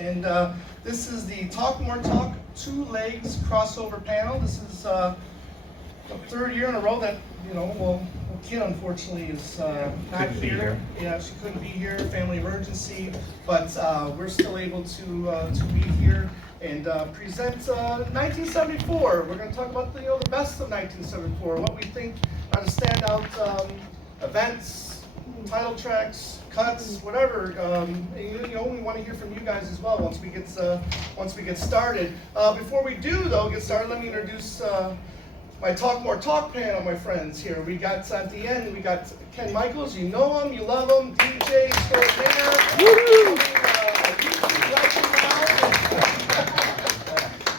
And this is the Talk More Talk Two Legs crossover panel. This is the third year in a row that, well, Kim unfortunately is not here. Yeah, she couldn't be here, family emergency, but we're still able to be here and present 1974. We're going to talk about the best of 1974, what we think are the standout events, title tracks, cuts, whatever. We want to hear from you guys as well once we get started. Before we do though get started, let me introduce my Talk More Talk panel, my friends here. We got at the end, we got Ken Nicholes. You know him, you love him, DJ extraordinaire. YouTube legend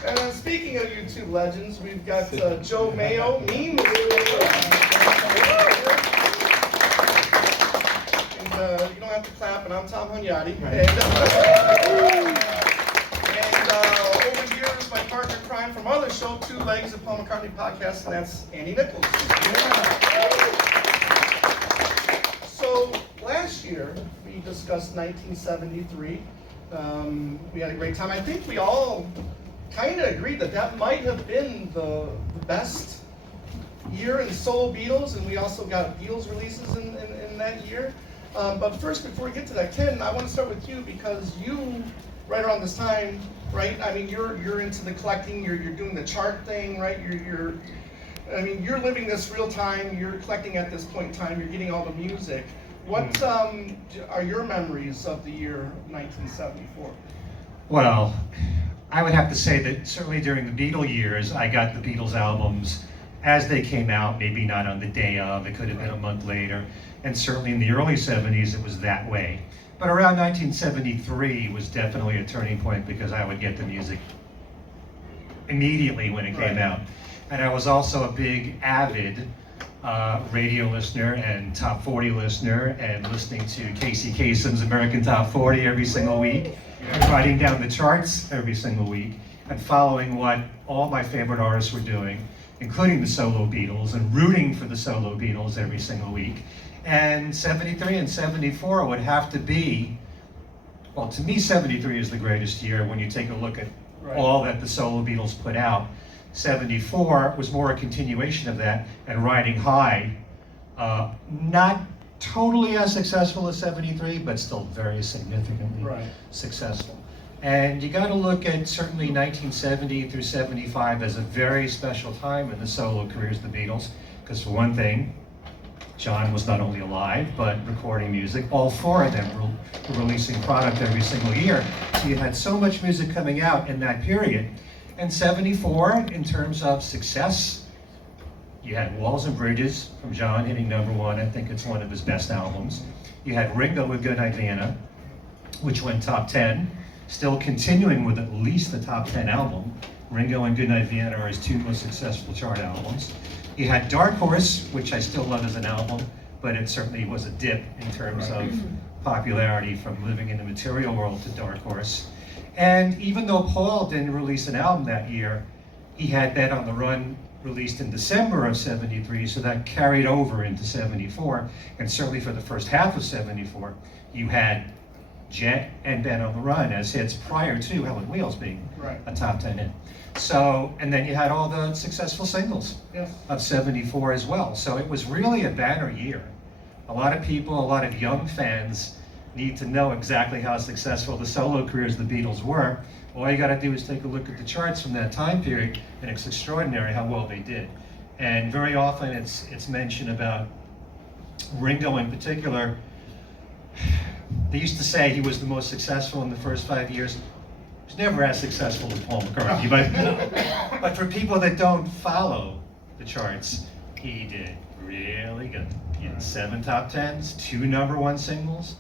now. And speaking of YouTube legends, we've got Joe Mayo, meme. You don't have to clap, and I'm Tom Hunyady. Right. And over here is my partner in crime from other show, Two Legs, the Paul McCartney podcast, and that's Andy Nicholes. Yeah. So last year we discussed 1973. We had a great time. I think we all kind of agreed that might have been the best year in solo Beatles, and we also got Beatles releases in that year. But first, before we get to that, Ken, I want to start with you because you, right around this time, right? I mean, you're into the collecting. You're doing the chart thing, right? You're living this real time. You're collecting at this point in time. You're getting all the music. What are your memories of the year 1974? Well, I would have to say that certainly during the Beatle years, I got the Beatles albums as they came out, maybe not on the day of, it could have been a month later. And certainly in the early 70s, it was that way. But around 1973 was definitely a turning point because I would get the music immediately when it came out. And I was also a big, avid radio listener and top 40 listener and listening to Casey Kasem's American Top 40 every single week, and writing down the charts every single week, and following what all my favorite artists were doing, including the solo Beatles, and rooting for the solo Beatles every single week. And 73 and 74 would have to be, well, to me 73 is the greatest year when you take a look at all that the solo Beatles put out. 74 was more a continuation of that, and riding high, not totally as successful as 73, but still very significantly successful. And you got to look at certainly 1970 through 75 as a very special time in the solo careers of the Beatles, because for one thing, John was not only alive, but recording music. All four of them were releasing product every single year. So you had so much music coming out in that period. And 74, in terms of success, you had Walls and Bridges from John hitting #1. I think it's one of his best albums. You had Ringo with Goodnight Vienna, which went top 10. Still continuing with at least the top 10 album. Ringo and Goodnight Vienna are his two most successful chart albums. You had Dark Horse, which I still love as an album, but it certainly was a dip in terms of popularity from Living in the Material World to Dark Horse. And even though Paul didn't release an album that year, he had Bet on the Run released in December of 73, so that carried over into 74. And certainly for the first half of 74, you had Jet and Bet on the Run as hits prior to Hell on Wheels being a top 10 hit. So, and then you had all the successful singles of 74 as well. So it was really a banner year. A lot of people, a lot of young fans need to know exactly how successful the solo careers of the Beatles were. All you got to do is take a look at the charts from that time period, and it's extraordinary how well they did. And very often it's mentioned about Ringo in particular. They used to say he was the most successful in the first 5 years. He was never as successful as Paul McCartney, but for people that don't follow the charts, he did really good. He had 7 top 10s, 2 #1 singles,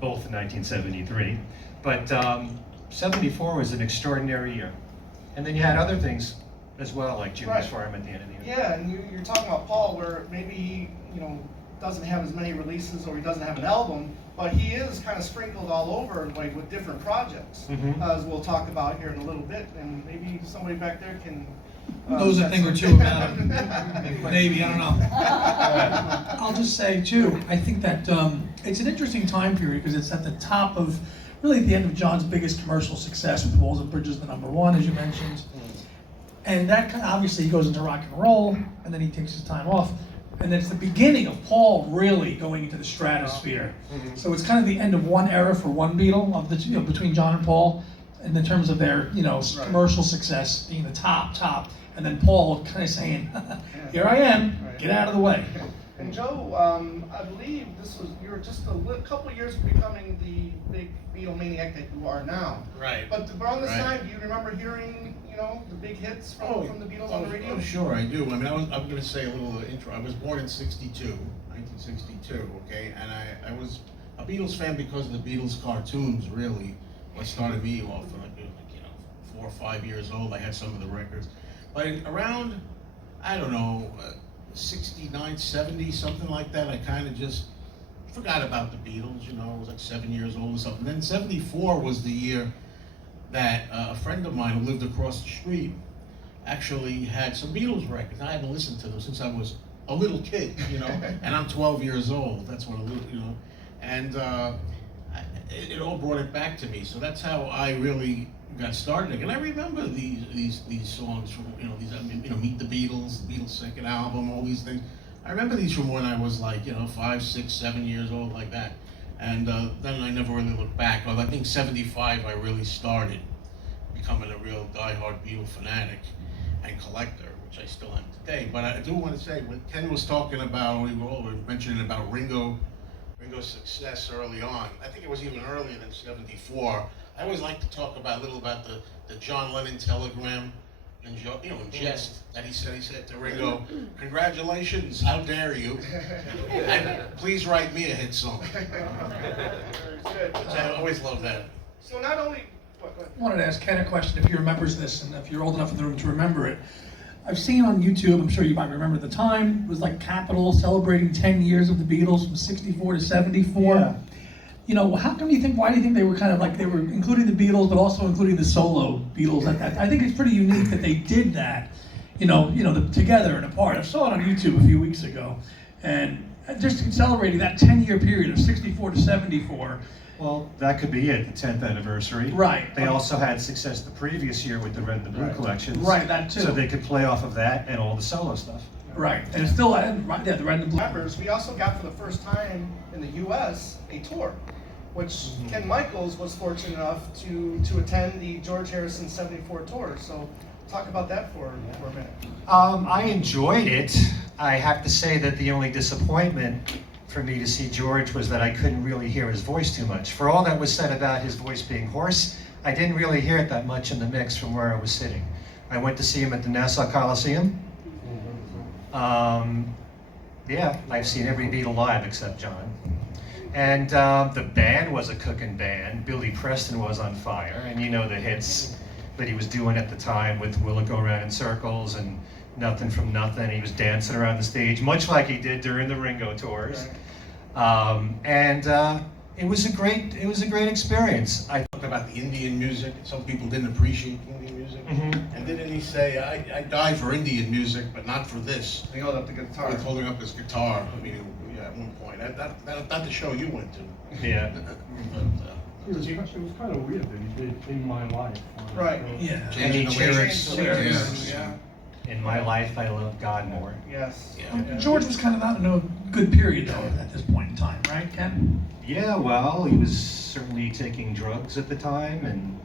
both in 1973. But 74 was an extraordinary year. And then you had other things as well, like Jimmy's Farm at the end of the year. Yeah, and you're talking about Paul, where maybe he, doesn't have as many releases or he doesn't have an album, but he is kind of sprinkled all over, like with different projects, as we'll talk about here in a little bit. And maybe somebody back there can knows a thing or two about it. Maybe, I don't know. I'll just say too, I think that it's an interesting time period because it's at the top of really at the end of John's biggest commercial success with Walls and Bridges, the #1, as you mentioned. And that obviously he goes into rock and roll, and then he takes his time off. And it's the beginning of Paul really going into the stratosphere. So it's kind of the end of one era for one Beatle, of the two, between John and Paul, and in terms of their commercial success being the top, and then Paul kind of saying, "Here I am, get out of the way." And Joe, I believe you were just a couple years from becoming the big Beatlemaniac that you are now. Right. But around this time, do you remember hearing, the big hits from the Beatles on the radio? Oh, sure, I do. I mean, I'm going to say a little intro. I was born in 1962, okay? And I was a Beatles fan because of the Beatles cartoons, really. What started me off, like 4 or 5 years old. I had some of the records. But around, I don't know, 69, 70, something like that, I kind of just forgot about the Beatles, I was like 7 years old or something. Then 74 was the year that a friend of mine who lived across the street actually had some Beatles records. I hadn't listened to them since I was a little kid, and I'm 12 years old. That's what and it all brought it back to me. So that's how I really got started. And I remember these songs from Meet the Beatles, the Beatles' second album, all these things. I remember these from when I was like 5, 6, 7 years old, like that. And then I never really looked back. Well, I think 75 I really started becoming a real diehard Beatle fanatic and collector, which I still am today. But I do want to say, when Ken was talking about, we were mentioning about Ringo's success early on. I think it was even earlier than 74. I always like to talk a little about the John Lennon telegram, in jest that he said to Ringo, "Congratulations, how dare you, and please write me a hit song." I always love that. So not only, go ahead. I wanted to ask Ken a question, if he remembers this, and if you're old enough in the room to remember it. I've seen on YouTube, I'm sure you might remember the time, it was like Capitol celebrating 10 years of the Beatles from 64 to 74. Yeah. Why do you think they were kind of like, they were including the Beatles, but also including the solo Beatles at that? I think it's pretty unique that they did that, together and apart. I saw it on YouTube a few weeks ago, and just celebrating that 10-year period of 64 to 74. Well, that could be it, the 10th anniversary. Right. They also had success the previous year with the Red and the Blue collections. Right, that too. So they could play off of that and all the solo stuff. Right, and it's still, the Red and the Blue. Members, we also got for the first time in the U.S. a tour, which Ken Nicholes was fortunate enough to attend the George Harrison 74 tour. So talk about that for a minute. I enjoyed it. I have to say that the only disappointment for me to see George was that I couldn't really hear his voice too much. For all that was said about his voice being hoarse, I didn't really hear it that much in the mix from where I was sitting. I went to see him at the Nassau Coliseum. Yeah, I've seen every Beatle live except John. And the band was a cooking band. Billy Preston was on fire, and the hits that he was doing at the time with Will It Go Round in Circles and Nothing from Nothing. He was dancing around the stage, much like he did during the Ringo tours. It was a great experience. I Talked about the Indian music. Some people didn't appreciate Indian music. And didn't he say, I die for Indian music, but not for this? He held up the guitar. With holding up his guitar. I mean, at one point. That's the show you went to. Yeah. It was kind of weird that he did "In My Life." Right. Yeah. Changing the lyrics. Yeah. In my life, I love God more. Yes. Yeah. George was kind of out in a good period, though, at this point in time, right, Ken? Yeah, well, he was certainly taking drugs at the time, and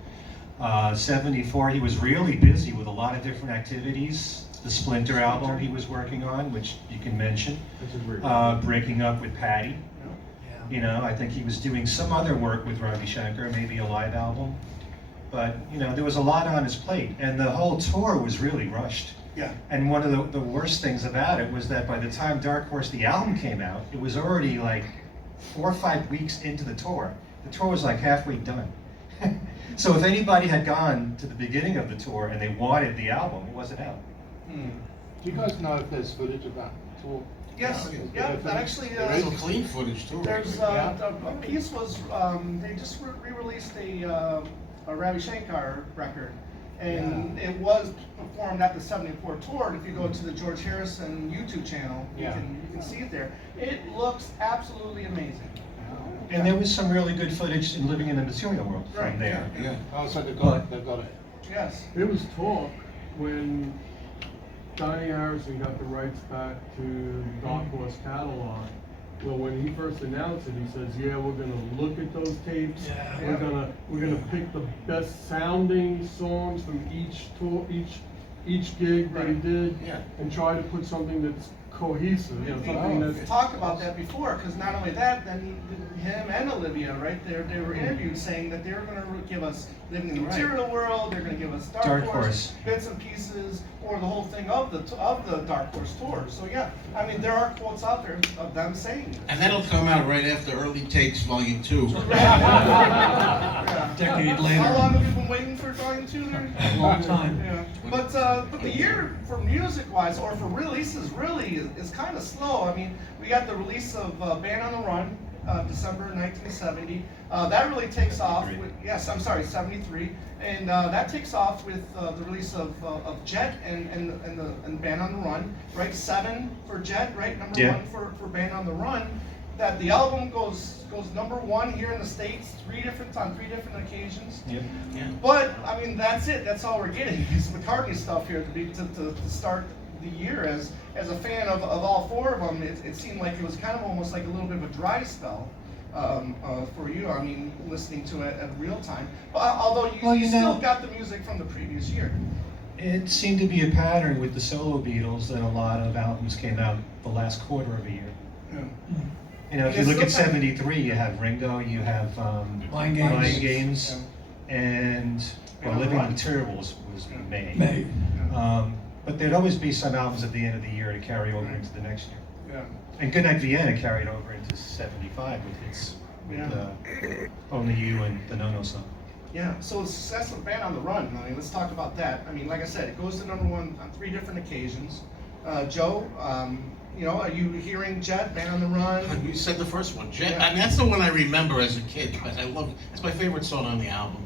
74, he was really busy with a lot of different activities. The Splinter album he was working on, which you can mention, That's a great. breaking up with Patty. I think he was doing some other work with Ravi Shankar, maybe a live album. But, there was a lot on his plate, and the whole tour was really rushed. Yeah. And one of the worst things about it was that by the time Dark Horse, the album came out, it was already like 4 or 5 weeks into the tour. The tour was like halfway done. So if anybody had gone to the beginning of the tour and they wanted the album, it wasn't out. Do you guys know if there's footage of that tour? Yes. Yeah. That actually. There's some clean footage too. There's a piece was they just re-released a Ravi Shankar record, and it was performed at the 74 tour. And if you go to the George Harrison YouTube channel, you can see it there. It looks absolutely amazing. And there was some really good footage in Living in the Material World Right, from there. Yeah. Oh, so But- they've got it. Yes. There was talk when Johnny Harrison got the rights back to Dark Horse catalog. Well, when he first announced it, he says, "Yeah, we're gonna look at those tapes. Yeah. We're gonna pick the best sounding songs from each tour, each gig that he did, Yeah. and try to put something that's cohesive. You know, something We that's." talked about that before, because not only that, then him and Olivia, right, they were interviewed saying that they were gonna give us Living in the Material World, they're gonna give us Dark Dark Horse. Horse, bits and pieces, or the whole thing of the Dark Horse tour. So yeah, I mean, there are quotes out there of them saying this. And that'll come out right after Early Takes Volume 2. Yeah. Decade later. How long have you been waiting for Volume 2 there? A long time. Yeah, but the year for music-wise, or for releases, really is kind of slow. I mean, we got the release of Band on the Run, December 1970. That really takes off with, yes, I'm sorry, 73. And that takes off with the release of Jet and Band on the Run, right? 7 for Jet, right? Number Yeah. 1 for Band on the Run. That the album goes number 1 here in the States on three different occasions. Yep. Yeah. But I mean, that's it. That's all we're getting is McCartney stuff here to start the year. As a fan of all 4 of them, it seemed like it was kind of almost like a little bit of a dry spell for you. I mean, listening to it at real time. But although you still got the music from the previous year. It seemed to be a pattern with the solo Beatles that a lot of albums came out the last quarter of a year. Yeah. You know, if you It's look at still kind of- 73, you have Ringo, you have Mind Games. Mind Games, and well, Yeah, Living in Run. the Material was May. May. But there'd always be some albums at the end of the year to carry over into the next year. Yeah. And Goodnight Vienna carried over into 75 with hits with Yeah. Only You and the No No song. Yeah, so the success of Band on the Run, I mean, let's talk about that. I mean, like I said, it goes to number 1 on 3 different occasions. Joe, you know, are you hearing Jet, Band on the Run? You said the first one, Jet. Yeah. I mean, that's the one I remember as a kid because it's my favorite song on the album.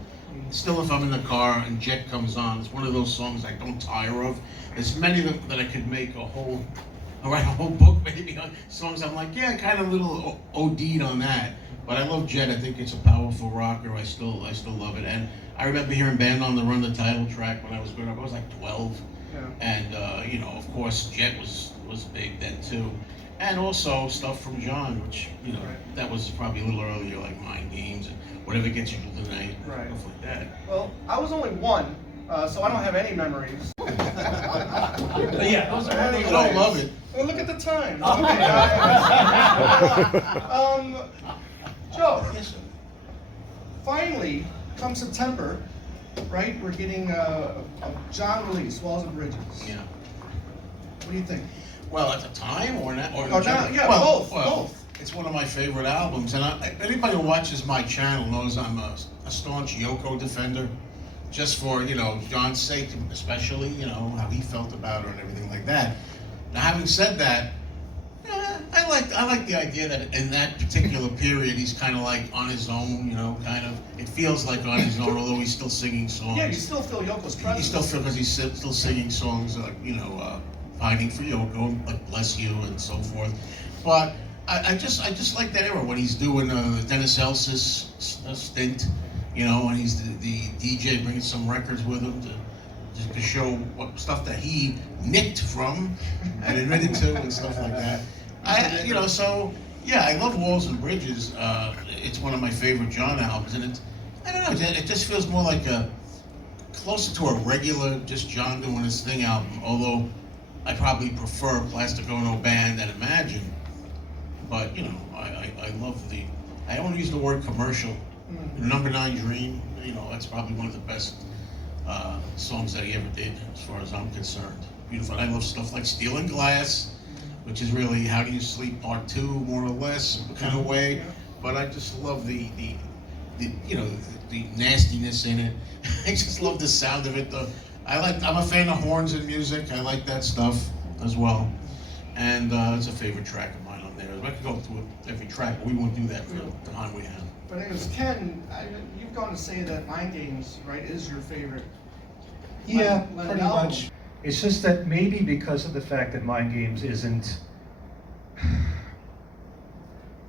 Still, if I'm in the car and Jet comes on, it's one of those songs I don't tire of. There's many of them that I could make write a whole book maybe on songs. I'm like, yeah, kind of little OD'd on that. But I love Jet. I think it's a powerful rocker. I still love it. And I remember hearing Band on the Run, the title track, when I was growing up. I was like 12. Yeah. And you know, of course, Jet was big then too, and also stuff from John, which you know Right. that was probably a little earlier, like Mind Games and whatever gets you through the night, Right. stuff like that. Well, I was only 1, so I don't have any memories. But yeah, those are I don't love it. Well, look at the time. Okay. Joe, Yes, sir. finally, come September, right? We're getting a John release, Walls and Bridges. Yeah. What do you think? Well, at the time or not? Or Oh, now- yeah, both. It's one of my favorite albums, and anybody who watches my channel knows I'm a staunch Yoko defender. Just for, you know, John's sake, especially, you know, how he felt about her and everything like that. Now, having said that, I like the idea that in that particular period, he's kind of like on his own, you know, kind of. It feels like on his own, although he's still singing songs. Yeah, you still feel Yoko's presence. He still feels because he's still singing songs like, you know, Pining for Yoko, like Bless You and so forth. But I just like that era when he's doing the Dennis Elsis stint, you know, and he's the DJ bringing some records with him to show what stuff that he nicked from and admitted to and stuff like that. You know, so yeah, I love Walls and Bridges. It's one of my favorite John albums, and I don't know, it just feels more like closer to a regular just John doing his thing album. Although I probably prefer Plastic Ono Band and Imagine, but you know, I love I don't use the word commercial. Number 9 Dream, you know, that's probably one of the best songs that he ever did, as far as I'm concerned. Beautiful. And I love stuff like Steel and Glass, which is really How Do You Sleep Part 2, more or less, kind of way. But I just love the you know, the nastiness in it. I just love the sound of it. I'm a fan of horns in music. I like that stuff as well. And it's a favorite track of mine on there. I could go through every track, but we won't do that for the time we have. But anyways, Ken, you've gone to say that Mind Games, right, is your favorite. Yeah, Lennon pretty album. much. It's just that maybe because of the fact that Mind Games isn't,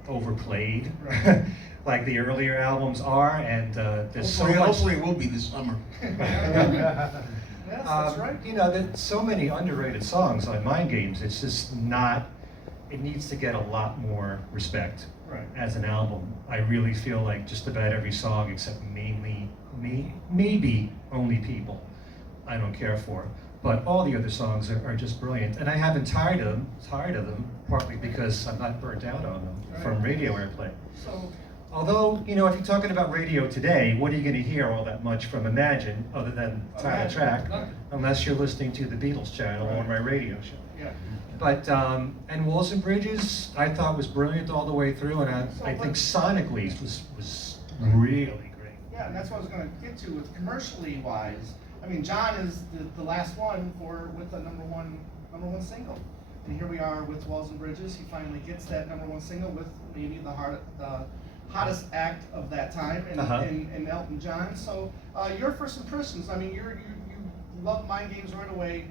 overplayed, Right. like the earlier albums are, and there's so much. Hopefully it will be this summer. Yes, that's right. You know, there's so many underrated songs on Mind Games. It's just not. It needs to get a lot more respect Right. as an album. I really feel like just about every song, except maybe Only People, I don't care for. But all the other songs are just brilliant, and I haven't tired of them, partly because I'm not burnt out on them from radio airplay. So, Although, you know, if you're talking about radio today, what are you going to hear all that much from Imagine other than title Imagine, track, nothing. unless you're listening to the Beatles channel on my radio show. yeah. But, and Walls and Bridges, I thought was brilliant all the way through, and I think sonically was really great. Yeah, and that's what I was gonna get to with commercially wise. I mean, John is the last one with the number one single. And here we are with Walls and Bridges. He finally gets that number one single with maybe the hottest act of that time in Elton John. So your first impressions, I mean, you love Mind Games right away.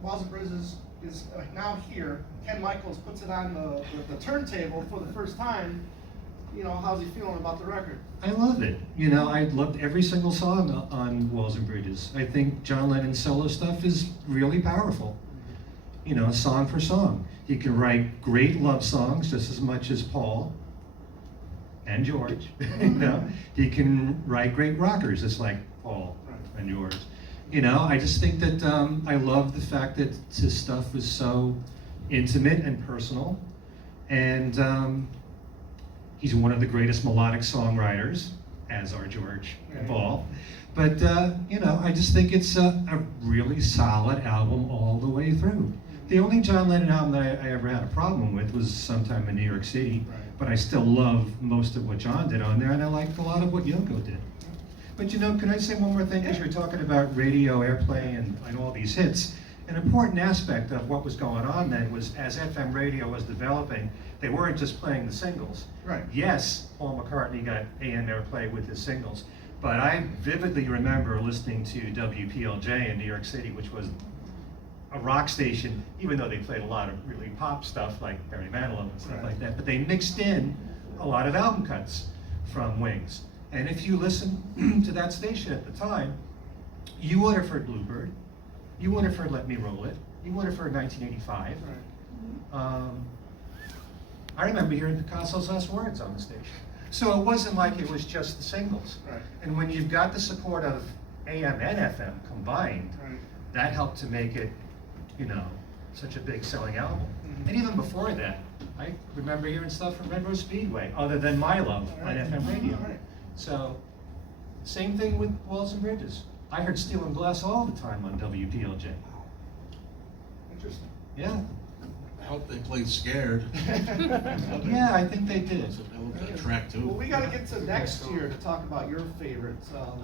Walls and Bridges is now here. Ken Nicholes puts it on the turntable for the first time. You know, how's he feeling about the record? I love it. You know, I loved every single song on Walls and Bridges. I think John Lennon's solo stuff is really powerful. You know, song for song. He can write great love songs just as much as Paul and George. You know, he can write great rockers just like Paul and George. You know, I just think that I love the fact that his stuff was so intimate and personal, and he's one of the greatest melodic songwriters, as are George and Paul. But you know, I just think it's a really solid album all the way through. The only John Lennon album that I ever had a problem with was Sometime in New York City, but I still love most of what John did on there, and I liked a lot of what Yoko did. But you know, can I say one more thing? Because you're talking about radio airplay and all these hits. An important aspect of what was going on then was, as FM radio was developing, they weren't just playing the singles. Right. Yes, Paul McCartney got AM airplay with his singles, but I vividly remember listening to WPLJ in New York City, which was a rock station, even though they played a lot of really pop stuff like Barry Manilow and stuff like that, but they mixed in a lot of album cuts from Wings. And if you listen to that station at the time, you would have heard Bluebird, you would have heard Let Me Roll It, you would have heard 1985. I remember hearing Picasso's Last Words on the station. So it wasn't like it was just the singles. Right. And when you've got the support of AM and FM combined, that helped to make it, you know, such a big selling album. And even before that, I remember hearing stuff from Red Rose Speedway, other than My Love on FM radio. So, same thing with Walls and Bridges. I heard Steel and Glass all the time on WPLJ. Interesting. Yeah. I hope they played Scared. Yeah, I think they did. I love that track too. Well, we got to get to next year to talk about your favorite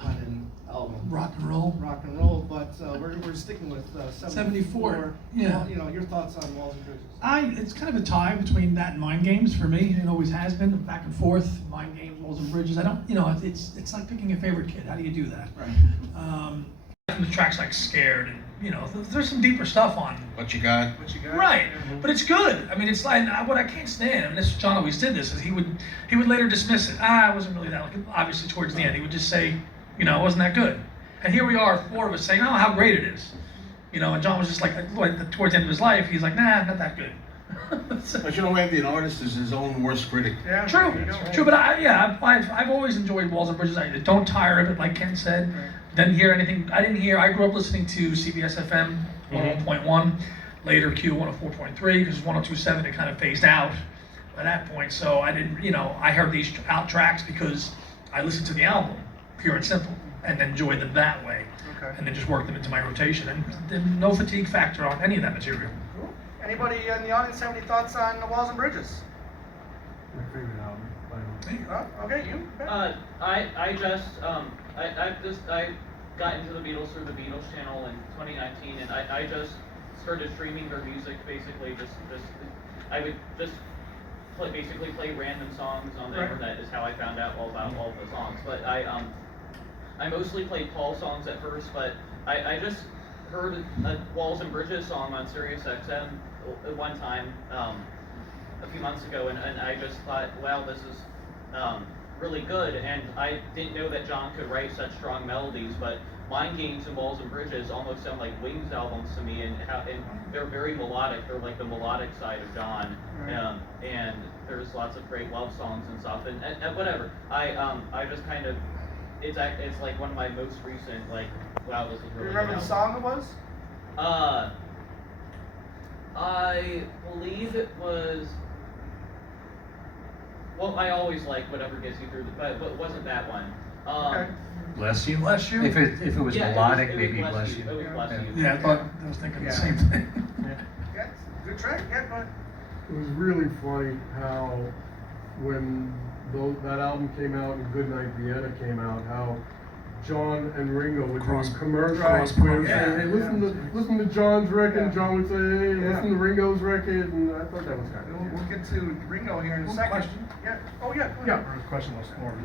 Lennon album, Rock and roll. Rock and Roll. But we're sticking with 74. Yeah. You know, your thoughts on Walls and Bridges? It's kind of a tie between that and Mind Games for me. It always has been, back and forth. Mind Games, Walls and Bridges. I don't, you know, it's like picking a favorite kid. How do you do that? Right. The tracks like Scared, and you know, there's some deeper stuff on. What you got? Right, but it's good. I mean, it's like what I can't stand. I mean, this John always did this. Is he would later dismiss it. It wasn't really that. Like, obviously, towards the end, he would just say, you know, it wasn't that good. And here we are, four of us saying, oh, how great it is. You know, and John was just like towards the end of his life, he's like, nah, not that good. But you know, maybe an artist is his own worst critic. Yeah. True. But I've always enjoyed Walls and Bridges. I don't tire of it, like Ken said. Didn't hear anything. I grew up listening to CBS FM 101.1, later Q 104.3, because 102.7 it kind of phased out at that point. So I didn't, you know, I heard these out tracks because I listened to the album, pure and simple, and enjoyed them that way. Okay. And then just worked them into my rotation, and no fatigue factor on any of that material. Cool. Anybody in the audience have any thoughts on Walls and Bridges? My favorite album. Okay, you. Ben? I got into the Beatles through the Beatles channel in 2019, and I just started streaming their music. Basically, I would just play random songs on the internet is how I found out all about all the songs. But I mostly played Paul songs at first, but I just heard a Walls and Bridges song on Sirius XM at one time. a few months ago, and I just thought, wow, this is really good. And I didn't know that John could write such strong melodies, but Mind Games and Walls and Bridges almost sound like Wings albums to me, and they're very melodic. They're like the melodic side of John, and there's lots of great love songs and stuff. And whatever, I just kind of, it's like one of my most recent, like, wow, this is Do you really remember good the album. song it was? I believe it was. Well, I always like whatever gets you through, but it wasn't that one. Okay. Bless you. Bless you. If it was Yeah, melodic, it was maybe Bless bless You. you. It was Bless Yeah. You. Yeah, I thought, I was thinking Yeah. the same thing. Yeah, good track. Yeah, go ahead. It was really funny how when that album came out and Goodnight Vienna came out, how John and Ringo would Cross- do commercials cross- where they yeah, say, hey, listen to John's record, and John would say, hey, listen to Ringo's record, and I thought that was kind of We'll get to Ringo here in a second. Question? Yeah. Oh yeah. Go Yeah, ahead. the question was more of a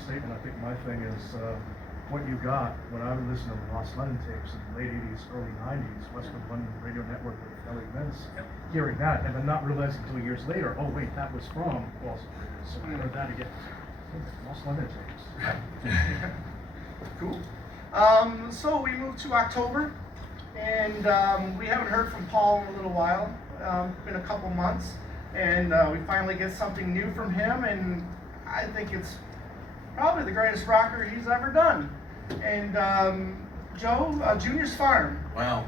statement. I think my thing is, what you got, when I would listen to the Lost London tapes in the late 80s, early 90s, Western London Radio Network with Ellie Vince, hearing that, and then not realizing until years later, oh wait, that was from Lost London. So I heard that again. Lost London tapes. Cool. So we moved to October, and we haven't heard from Paul in a little while. Been a couple months, and we finally get something new from him, and I think it's probably the greatest rocker he's ever done. And Joe, Junior's Farm. Well,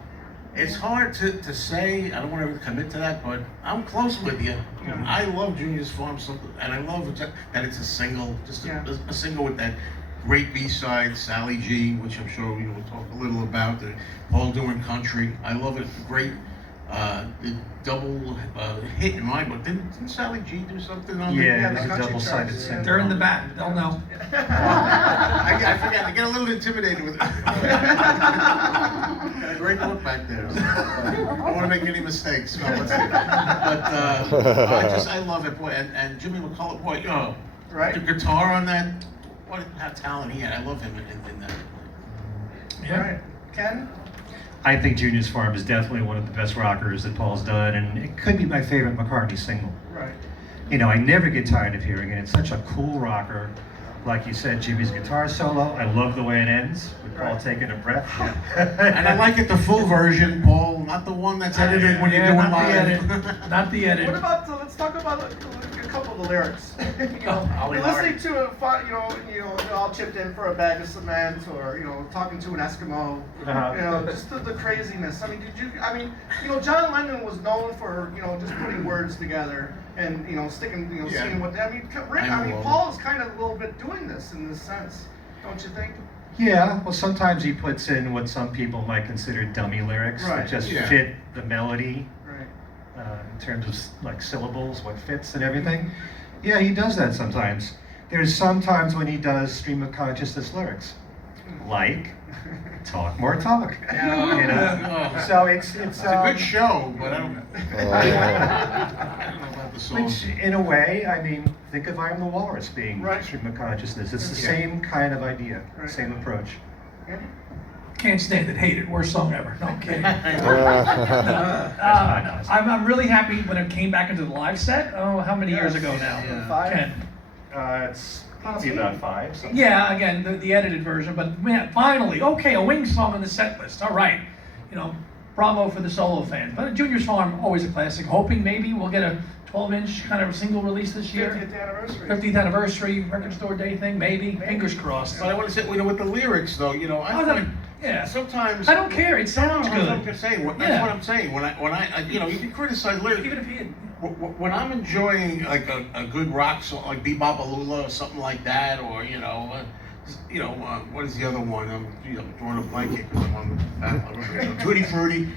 it's hard to say, I don't want to commit to that, but I'm close with you. I love Junior's Farm, and I love that it's a single, just a single with that great B-side, Sally G, which I'm sure we will talk a little about, the Paul doing country. I love it, great double hit in my book. Didn't Sally G do something on Yeah, the it was a country double-sided charts, single. They're in the back, they'll know. I forget. I get a little intimidated with it. Got a great book back there. So, I don't want to make any mistakes. No, let's see. But I love it, boy. And Jimmy McCullough, boy, Right. the guitar on that, how talent he had. I love him in that. All right. Ken? I think Junior's Farm is definitely one of the best rockers that Paul's done, and it could be my favorite McCartney single. Right. You know, I never get tired of hearing it. It's such a cool rocker. Like you said, Jimmy's guitar solo, I love the way it ends, with Paul Right. taking a breath. And I like it the full version, Paul, not the one that's edited when you're doing not live. the edit. Not the edit. What about let's talk about a couple of the lyrics. Ollie You're Larry. listening to you all chipped in for a bag of cement, or talking to an Eskimo. Just the craziness. I mean, John Lennon was known for just putting words together and sticking, seeing what. I mean, Paul is kind of a little bit doing this in this sense, don't you think? Yeah, well, sometimes he puts in what some people might consider dummy lyrics Right, that just yeah. fit the melody Right. in terms of like syllables, what fits and everything. Yeah, he does that sometimes. There's sometimes when he does stream of consciousness lyrics, like talk more talk. So it's a good show, but I don't know about the song. Which, in a way, I mean, think of I Am the Walrus being Right. stream of consciousness. It's the Yeah. same kind of idea, Right. same approach. Andy? Can't stand it, hate it, worst song ever. No, I'm kidding. nice. I'm really happy when it came back into the live set. Oh, how many years ago now? Yeah. 5? 10. It's probably about 5. something. Yeah, again, the edited version, but man, finally, okay, a Wings song on the set list. All right, bravo for the solo fans. But Junior's Farm, always a classic. Hoping maybe we'll get a 12-inch kind of single release this year. 50th anniversary. 50th anniversary record store day thing, maybe. Fingers crossed. But I want to say, with the lyrics though, I find Yeah. sometimes I don't care. It sounds That's what I'm good. saying. That's Yeah. what I'm saying. When I you can criticize lyrics. Even if he had, When I'm enjoying like a good rock song, like Bebop Alula or something like that, or what is the other one? I'm drawing a blanket because I'm on Tutti Frutti,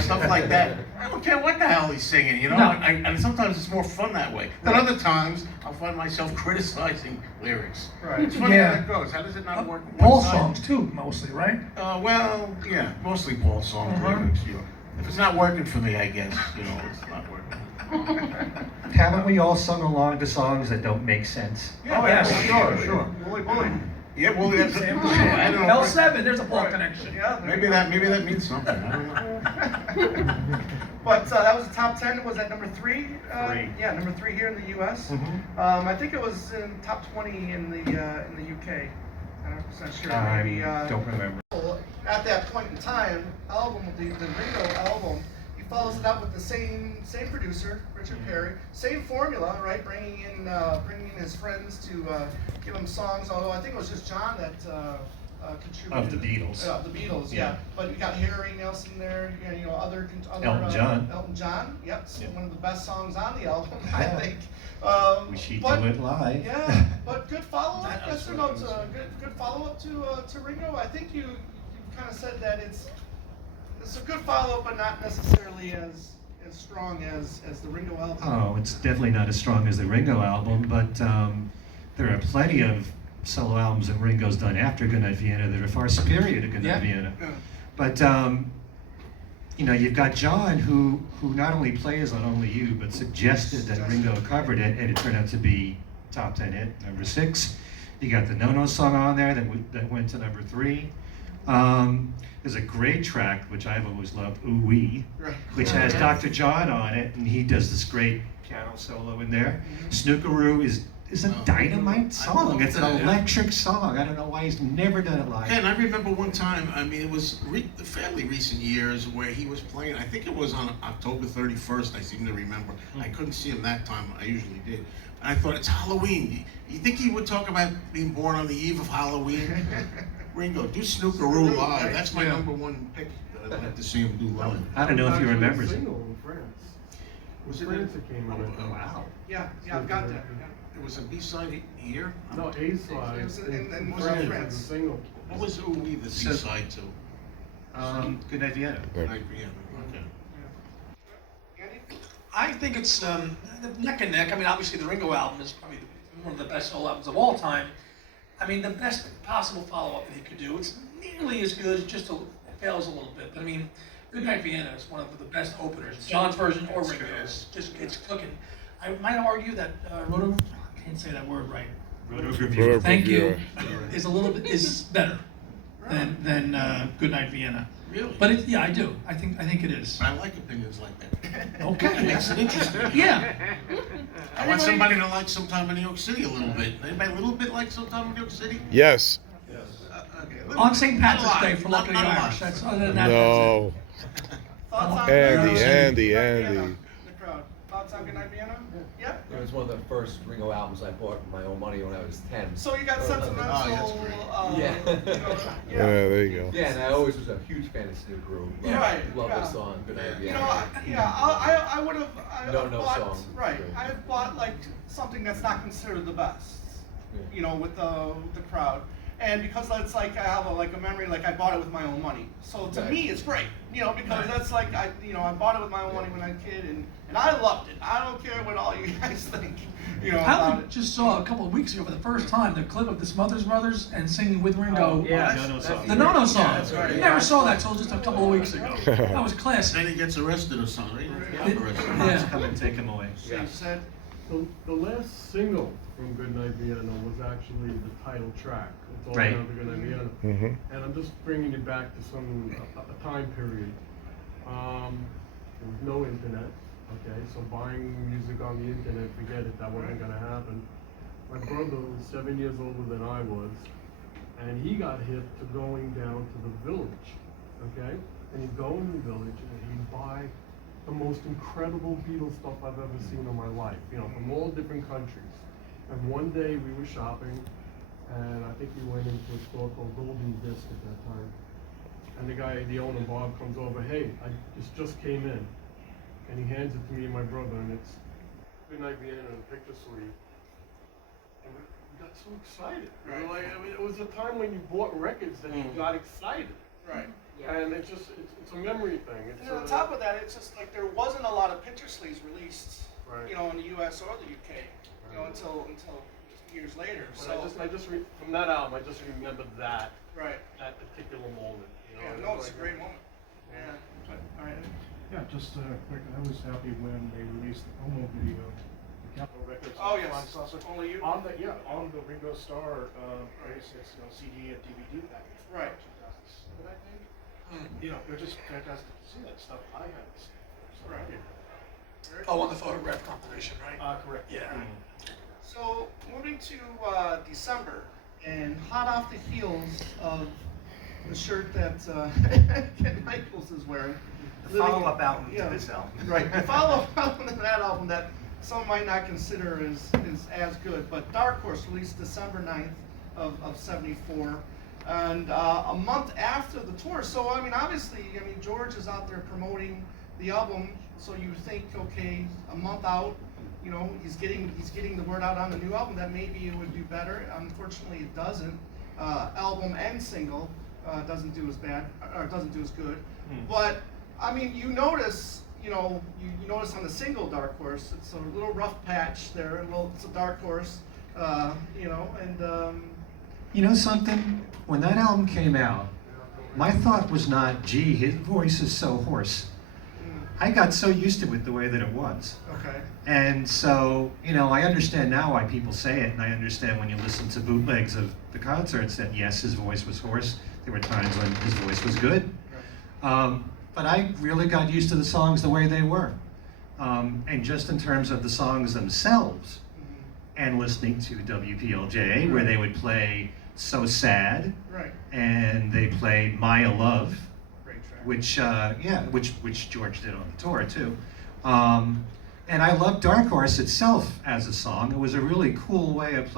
stuff like that. I don't care what the hell he's singing, No. and sometimes it's more fun that way. But other times I'll find myself criticizing lyrics. Right. It's funny Yeah. how that goes. How does it not work? Paul one side? songs too, mostly, right? Well, yeah, mostly Paul songs. Uh-huh. Lyrics, If it's not working for me, I guess it's not working. Haven't we all sung along to songs that don't make sense? Oh, yes. sure. Bully, bully. Yeah, well, I don't know. L7, there's a Paul connection. Yeah. Maybe that means something. I don't know. But that was the top 10. Was that number 3? 3. Yeah, number 3 here in the U.S. Mhm. I think it was in top 20 in the UK. I'm not percent sure. Maybe. Don't remember. At that point in time, album, the Ringo album, he follows it up with the same producer, Richard Perry, same formula, right? Bringing in his friends to give him songs. Although I think it was just John that contributed. Of the Beatles. The Beatles, Yeah. yeah. But you got Harry Nelson there, you know, other Elton John. Elton John, yep. Yeah. One of the best songs on the album, I Yeah. think. We should but- do it live. Yeah, but good follow up. That's Yes or what I no? was To saying. good follow up to Ringo. I think you kind of said that it's a good follow up, but not necessarily as strong as the Ringo album. Oh, it's definitely not as strong as the Ringo album, but there are plenty of solo albums that Ringo's done after Goodnight Vienna that are far superior to Goodnight Yeah. Vienna. Yeah. But you know, you've got John who not only plays on Only You, but suggested that Ringo covered it, and it turned out to be top 10 hit, number 6. You got the No No song on there that went to number 3. There's a great track which I've always loved, Ooh Wee, Right. which has Dr. John on it, and he does this great piano solo in there. Snookeroo is a dynamite song. It's an electric song. I don't know why he's never done it live. Okay, and I remember one time, I mean, it was fairly recent years where he was playing, I think it was on October 31st, I seem to remember. I couldn't see him that time, I usually did. And I thought, it's Halloween. You think he would talk about being born on the eve of Halloween? Ringo, do Snookeroo live. That's my number 1 pick that I'd like to see him do live. I don't know if he Actually, remembers a it. single in France. Was In it France it came out. Oh, wow. Yeah, I've got that. It was a B-side here? No, A-side. It was in France. France. It's a single. What was Ooh Wee the B-side to? Goodnight Vienna. Yeah, okay. Andy? I think it's neck and neck. I mean, obviously the Ringo album is probably one of the best solo albums of all time. I mean, the best possible follow-up that he could do. It's nearly as good, it just it fails a little bit. But I mean, Goodnight Vienna is one of the best openers. John's version or Ringo's, just it's cooking. I might argue that I can't say that word right. Review. Thank you. Is better than Goodnight Vienna. Really? But yeah, I do. I think it is. I like opinions like that. It Okay. makes it interesting. Yeah. I want somebody to like Sometime in New York City a little bit. Anybody a little bit like Sometime in New York City? Yes. Okay, a little On bit. St. Not a Patrick's lot. Day for Lucky Not a lot. Irish. That's other than that. No. Thoughts on Andy, Goodnight Andy, Vienna? Andy. The crowd. Thoughts on Goodnight Vienna? Yeah. It was one of the first Ringo albums I bought with my own money when I was 10. So you got Oh, sentimental. that's great. Yeah. You know, Yeah, there you go. Yeah, and I always was a huge fan of Snookeroo. Right, Love yeah. the song, Good Night You Vienna. know, I would have. No bought, song. Right. Great. I've bought like something that's not considered the best. Yeah. You know, with the crowd. And because it's like I have a memory, like I bought it with my own money. So to Right. me, it's great. You know, because that's like I bought it with my own money when I was a kid, and I loved it. I don't care what all you guys think. You know about I it. just saw a couple of weeks ago for the first time the clip of the Smothers Brothers and singing with Ringo. Yeah. No, no song. The No No song. that's right. Never saw that till just a couple of weeks ago. That was Then classic. he gets arrested or something, right? It- Yeah, arrested. yeah. Come and take him away. So you said. The last single from Goodnight Vienna was actually the title track. It's all Right. down to Goodnight Vienna. Mhm. And I'm just bringing it back to a time period. There was no internet, okay, so buying music on the internet, forget it, that wasn't gonna happen. My brother was 7 years older than I was, and he got hip to going down to the village, okay? And he'd go in the village and he'd buy the most incredible Beatles stuff I've ever seen in my life, you know, from all different countries. And one day we were shopping, and I think we went into a store called Golden Disc at that time. And the guy, the owner, Bob, comes over, hey, this just came in. And he hands it to me and my brother, and it's Goodnight Vienna in a picture sleeve. And we got so excited. We were like, I mean, it was a time when you bought records that you got excited. Right. And it's a memory thing. It's And on top of that, it's just like there wasn't a lot of picture sleeves released, Right. you know, in the U.S. or the U.K. You know, until years later. But So from that album, I just remember that right. particular moment. You know, Yeah, and no, it's it's a like- great moment. Yeah. But, all right. Yeah, just quick, I was happy when they released the promo video, the Capitol Records. Oh Ron yes. Susser, Only you. on the Ringo Starr basis, CD and DVD package. Right. 2007, I think. you know, they're just fantastic to see that stuff. I haven't seen it. So, Right. yeah. Oh, on the photograph compilation, right? Correct. Yeah. So moving to December, and hot off the heels of the shirt that Ken Nicholes is wearing. The follow-up album Yeah. to this album. Right, the follow-up album to that album that some might not consider is as good, but Dark Horse released December 9th of 74, and a month after the tour. So, I mean, obviously, I mean, George is out there promoting the album, so you think, okay, a month out, you know, he's getting the word out on the new album, that maybe it would do better. Unfortunately, it doesn't. Album and single doesn't do as bad, or doesn't do as good. But I mean, you notice, you know, you notice on the single Dark Horse, it's a little rough patch there. It's a Dark Horse, you know, and You know something? When that album came out, my thought was not, gee, his voice is so hoarse. I got so used to it the way that it was. okay, And so, you know, I understand now why people say it, and I understand when you listen to bootlegs of the concerts that yes, his voice was hoarse. There were times when his voice was good. But I really got used to the songs the way they were. And just in terms of the songs themselves, and listening to WPLJ, where they would play So Sad, right, and they played Mayo Love, great track. which George did on the tour too. And I loved Dark Horse itself as a song. It was a really cool way of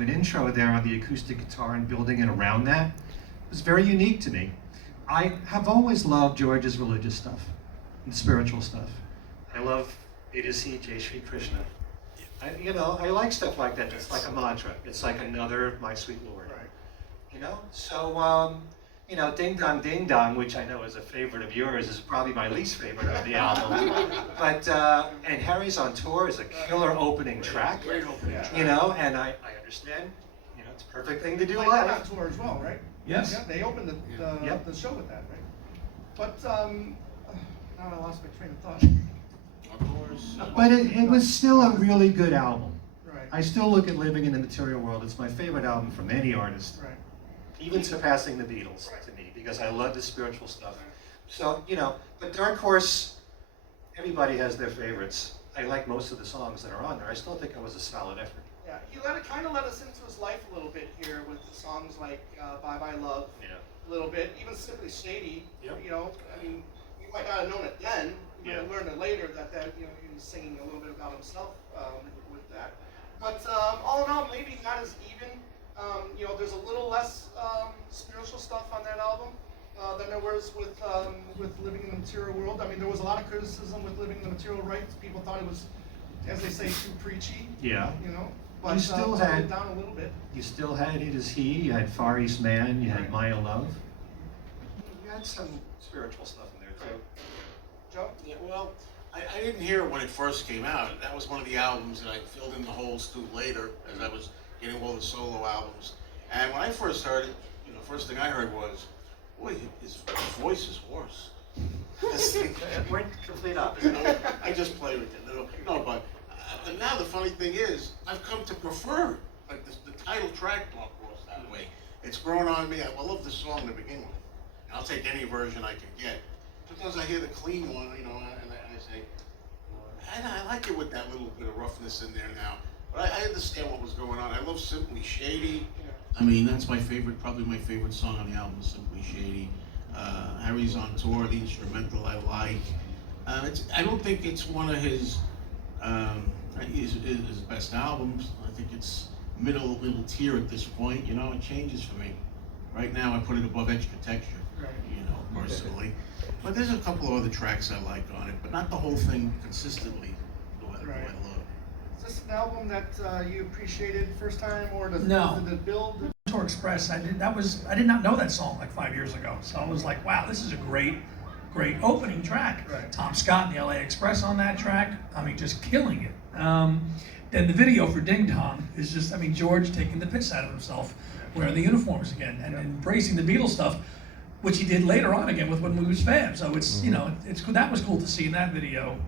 an intro there on the acoustic guitar and building it around that. It was very unique to me. I have always loved George's religious stuff and spiritual stuff. I love It Is He, Jai Shri Krishna. I like stuff like that. It's like a mantra. It's like another My Sweet Lord. Right. You know? So, Ding Dong, which I know is a favorite of yours, is probably my least favorite of the album. But, and Harry's on Tour is a killer opening track. Great opening track. You know, and I understand, you know, it's a perfect thing to do Played that on live. tour as well, right? Yes. Yeah, they opened Yep. the show with that, right? But now I lost my train of thought. Of course. But it was still a really good album. Right. I still look at Living in the Material World. It's my favorite album from any artist. Right. Even surpassing the Beatles to me, because I love the spiritual stuff. So, but Dark Horse, everybody has their favorites. I like most of the songs that are on there. I still think it was a solid effort. Yeah, he kind of let us into his life a little bit here with songs like Bye Bye Love, Yeah. a little bit, even Simply Shady. Yep. You know, I mean, you might not have known it then. You might have Yeah. learned it later that he was singing a little bit about himself with that. But all in all, maybe not as even. There's a little less spiritual stuff on that album than there was with Living in the Material World. I mean, there was a lot of criticism with Living in the Material Rights. People thought it was, as they say, too preachy. Yeah. You know, but You still toned had- it down a little bit. You still had It Is He, you had Far East Man, you had Right. Mayo Love. You had some spiritual stuff in there too. Joe? Yeah, well, I didn't hear it when it first came out. That was one of the albums that I filled in the holes to later as I was getting all the solo albums. And when I first heard it, first thing I heard was, boy, his voice is hoarse. We're complete opposite. I just play with it. No, but now the funny thing is, I've come to prefer like the title track Dark Horse that way. It's grown on me. I love the song to begin with. And I'll take any version I can get. Sometimes I hear the clean one, and I say, I like it with that little bit of roughness in there now. But I understand what was going on. I love Simply Shady. I mean, that's my favorite, probably my favorite song on the album is Simply Shady. Harry's on Tour, the instrumental I like. I don't think it's one of his best albums. I think it's middle tier at this point. It changes for me. Right now, I put it above Edge Architecture, personally. But there's a couple of other tracks I like on it, but not the whole thing consistently the way I love. Is this an album that you appreciated first time, or did it build? Tour Express, I did not know that song like 5 years ago. So I was like, wow, this is a great opening track. Right. Tom Scott and the LA Express on that track, just killing it. Then the video for Ding Dong is just, George taking the piss out of himself, wearing the uniforms again, and embracing the Beatles stuff, which he did later on again with When We Was Fab. So it's, it's that was cool to see in that video.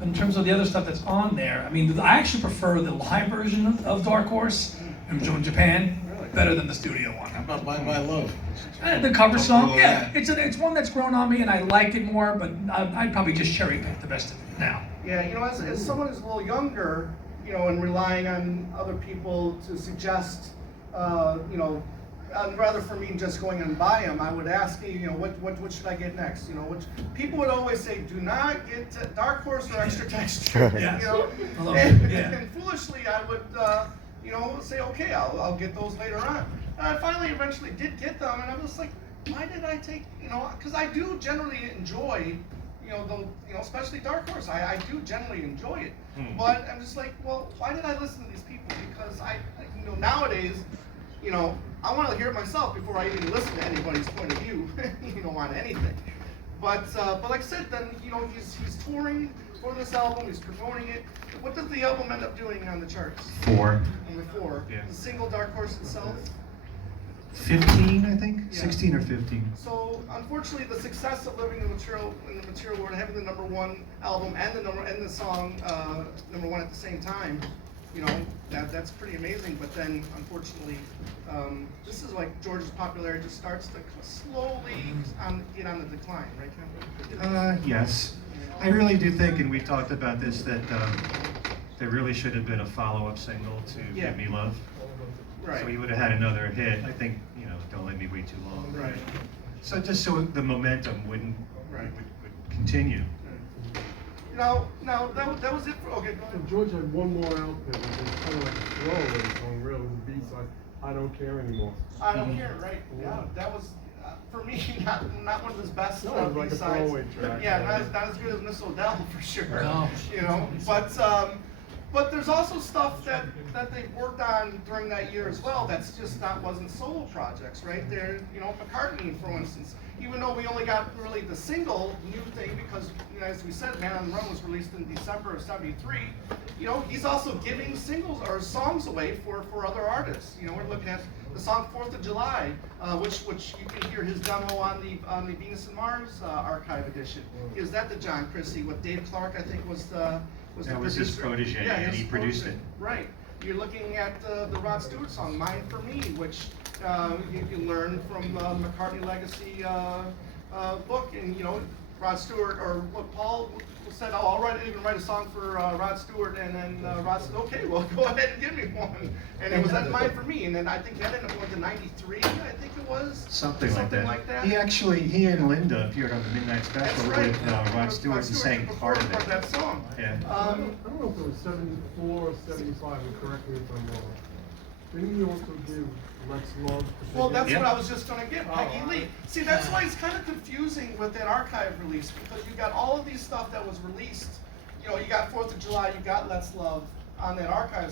In terms of the other stuff that's on there, I actually prefer the live version of Dark Horse in Japan. Really? better than the studio one. How about Bye Bye Love? The cover song, Talk yeah, about that. it's one that's grown on me, and I like it more. But I'd probably just cherry pick the best of it now. Yeah, you know, as someone who's a little younger, you know, and relying on other people to suggest, you know, rather for me just going and buy them, I would ask, you know, what should I get next? You know, which people would always say, do not get Dark Horse or Extra Texture. Yes. You know, I love it, yeah. and foolishly I would, you know, say, okay, I'll get those later on. And I finally eventually did get them, and I was like, why did I take, you know, because I do generally enjoy, you know, especially Dark Horse. I do generally enjoy it, but I'm just like, well, why did I listen to these people? Because you know, nowadays, you know, I want to hear it myself before I even listen to anybody's point of view, you know, on anything. But like I said, then, you know, he's touring for this album. He's promoting it. What does the album end up doing on the charts? 4. Number 4. Yeah. The single Dark Horse itself. 15, I think? Yeah. 16 or 15. So unfortunately, the success of Living in the Material World, having the #1 album and the song #1 at the same time, you know, that's pretty amazing. But then unfortunately, this is like George's popularity just starts to slowly get on the decline, right, Ken? Yes. I really do think, and we've talked about this, that there really should have been a follow-up single to Yeah. Give Me Love. Right. So he would have had another hit. I think, you know, Don't Let Me Wait Too Long. Right. So just so the momentum would continue. Now that was it for. Okay, go So ahead. George had one more outfit, which is kind of like a throwaway song, really. The B-side, I Don't Care Anymore. I don't care, right? Yeah, that was for me not one of his best No, it was like a B-sides. throwaway track. Yeah, not as good as Miss Odell for sure. No. You know, but there's also stuff that they've worked on during that year as well. That's just wasn't solo projects, right? There, you know, McCartney, for instance. Even though we only got really the single new thing because, you know, as we said, Man on the Run was released in December of '73. You know, he's also giving singles or songs away for other artists. You know, we're looking at the song 4th of July, which you can hear his demo on the Venus and Mars archive edition. Is that the John Chrissy with Dave Clark? I think was the That was his producer. protege, Yeah, and his he produced protege. it. Right. You're looking at the Rod Stewart song, Mine for Me, which you can learn from the McCartney Legacy book. And, you know, Rod Stewart, or what Paul said, oh, I'll even write a song for Rod Stewart. And then Rod said, okay, well, go ahead and give me one. And it was that Mine for Me. And then I think that ended up going to '93, I think it was. Something like that. He he and Linda appeared on the Midnight Special That's right. with Rod Stewart and sang part of before it. that song. Yeah. I don't know if it was 74 or 75, and correct me if I'm wrong. Didn't you also give Let's Love? Well, that's Yeah. what I was just gonna get, Peggy Oh, Lee. See, that's why it's kind of confusing with that archive release, because you got all of these stuff that was released. You know, you got 4th of July, you got Let's Love on that archive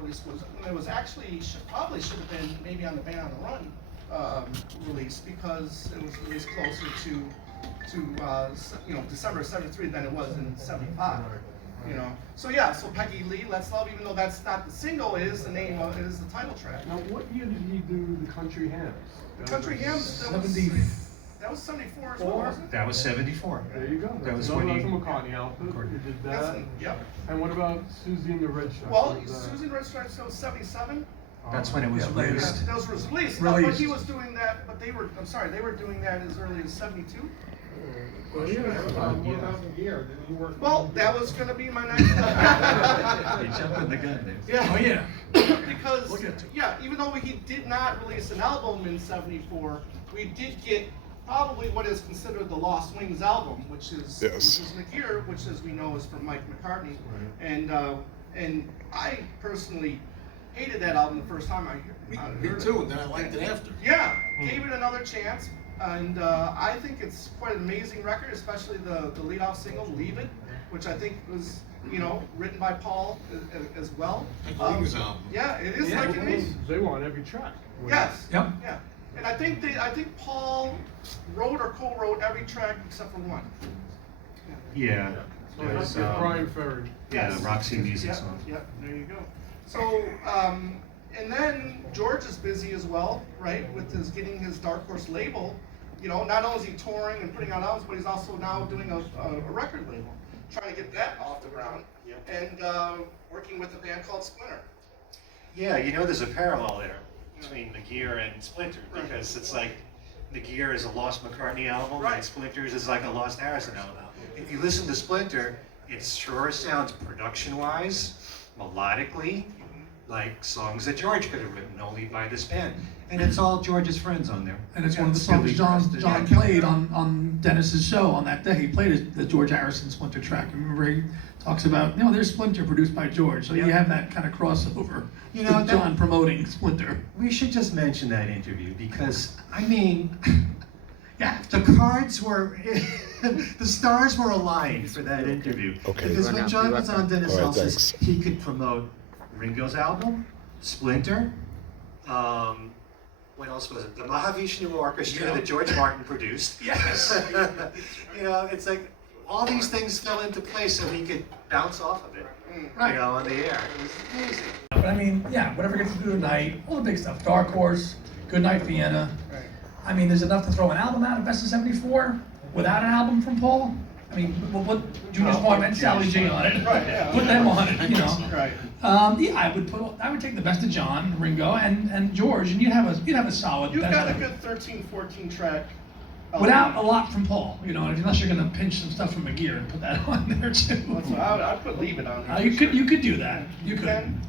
release, when it was actually probably should have been maybe on the Band on the Run release, because it was released closer to you know, December '73 than it was in '75. You know, so yeah, so Peggy Lee, Let's Love, even though that's not the single, it is the name of it, is the title track. Now, what year did he do the Country Hams? The Country Hymns, that was '74 as well, wasn't it? That was 74. There you go. That was That's when another he- McCartney outfit. He did That's, that. yep. And what about Susie and the Red Stripes? Well, What was that? Susan Red Stripes was '77. That's when it was Yeah, later. released. That was released. Released. But he was doing that, but they were doing that as early as '72. Well, yeah, what about the year? Did he work? Well, that was gonna be my next. They jumped in the gun there. Yeah. Oh yeah. Because, We'll get to it. yeah, even though he did not release an album in '74, we did get probably what is considered the Lost Wings album, which is McGear, which, as we know, is from Mike McCartney. And I personally hated that album the first time I heard Me it. too, and then I liked it after. Yeah, gave it another chance, and I think it's quite an amazing record, especially the lead-off single, "Leave It," which I think was, you know, written by Paul as well. Like Wings album. Yeah, it is Yeah. like an amazing. They were on every track. Yes. Yep. Yeah, and I think Paul wrote or co-wrote every track except for one. Yeah. So It that's was, Brian Ferry. yeah, Yes. the Roxy music Yep, song. Yep, there you go. So, and then George is busy as well, right, with getting his Dark Horse label. You know, not only is he touring and putting out albums, but he's also now doing a record label, trying to get that off the ground, and working with a band called Splinter. Yeah, you know, there's a parallel there. between the Gear and Splinter, because it's like the Gear is a lost McCartney album, Right. and Splinters is like a lost Harrison album. If you listen to Splinter, it sure sounds production-wise, melodically, like songs that George could have written only by this band. And it's all George's friends on there. And it's one of the Billy songs Preston. John played on Dennis's show on that day. He played the George Harrison Splinter track. Remember, he talks about, there's Splinter produced by George. So you have that kind of crossover You know, with John promoting Splinter. We should just mention that interview because, I mean, Yeah. the cards were, the stars were aligned for that interview. Okay. Because when John was on Dennis All right, Els's, thanks. he could promote Ringo's album, Splinter, what else was it? The Mahavishnu Orchestra that George Martin produced. Yes. It's like all these things fell into place so he could bounce off of it, Right. on the air. It was amazing. But I mean, whatever gets to do tonight, all the big stuff. Dark Horse, Goodnight Vienna. Right. I mean, there's enough to throw an album out of Best of 74 without an album from Paul. I mean, we'll put Junior Farm and Sally G on it. Right, yeah. Put them on it, Right. I would take the best of John, Ringo, and George, and you'd have a solid. You've best got a of- good 13, 14 track. Without a lot from Paul, unless you're gonna pinch some stuff from McGear and put that on there too. I'd put Leave It on there. You could do that. You could. Ken,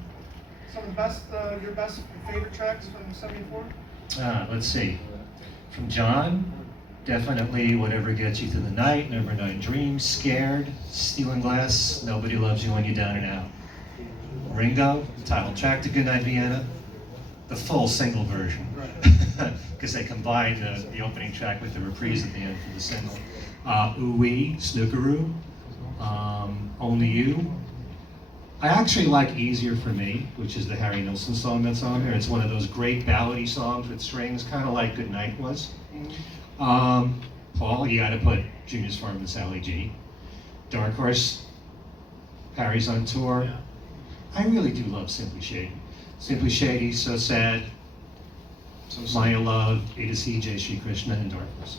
some of the best, your best favorite tracks from '74? Let's see. From John, definitely Whatever Gets You Through the Night, Number 9 Dreams, Scared, Stealing Glass, Nobody Loves You When You're Down and Out. Ringo, title track to Goodnight Vienna, the full single version. Because they combined the opening track with the reprise at the end for the single. Ooh-wee, Snookeroo, Only You. I actually like Easier for Me, which is the Harry Nilsson song that's on there. It's one of those great ballady songs with strings, kind of like Goodnight was. Paul, you gotta put Junior's Farm and Sally G. Dark Horse, Harry's on tour. I really do love Simply Shady. Simply Shady, So Sad, Mayo Love, A to C, J. Shri Krishna, and Dark Horse.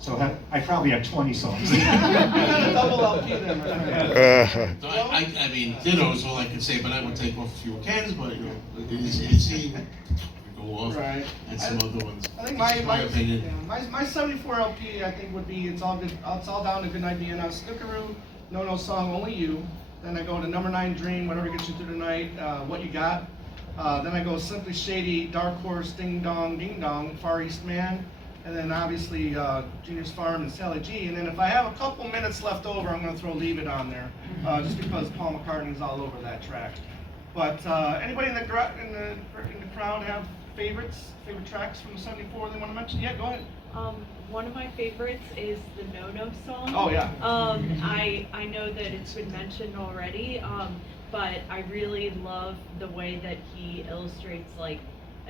So I probably have 20 songs. You got a double LP then, my friend. So I mean, ditto is all I can say, but I would take off a few cans, but it's go off, Right. and some other ones. I think It's my opinion. my 74 LP, I think, would be It's All Good. It's All Down to Goodnight Vienna, Snookeroo, No Song, Only You. Then I go to Number 9 Dream, Whatever Gets You Through the Night, What You Got. Then I go Simply Shady, Dark Horse, Ding Dong, Far East Man. And then obviously Junior's Farm and Sally G. And then if I have a couple minutes left over, I'm going to throw Leave It on there, just because Paul McCartney's all over that track. But anybody in the crowd have favorite tracks from '74 they want to mention? Yeah, go ahead. One of my favorites is the No song. Oh yeah. I know that it's been mentioned already, but I really love the way that he illustrates like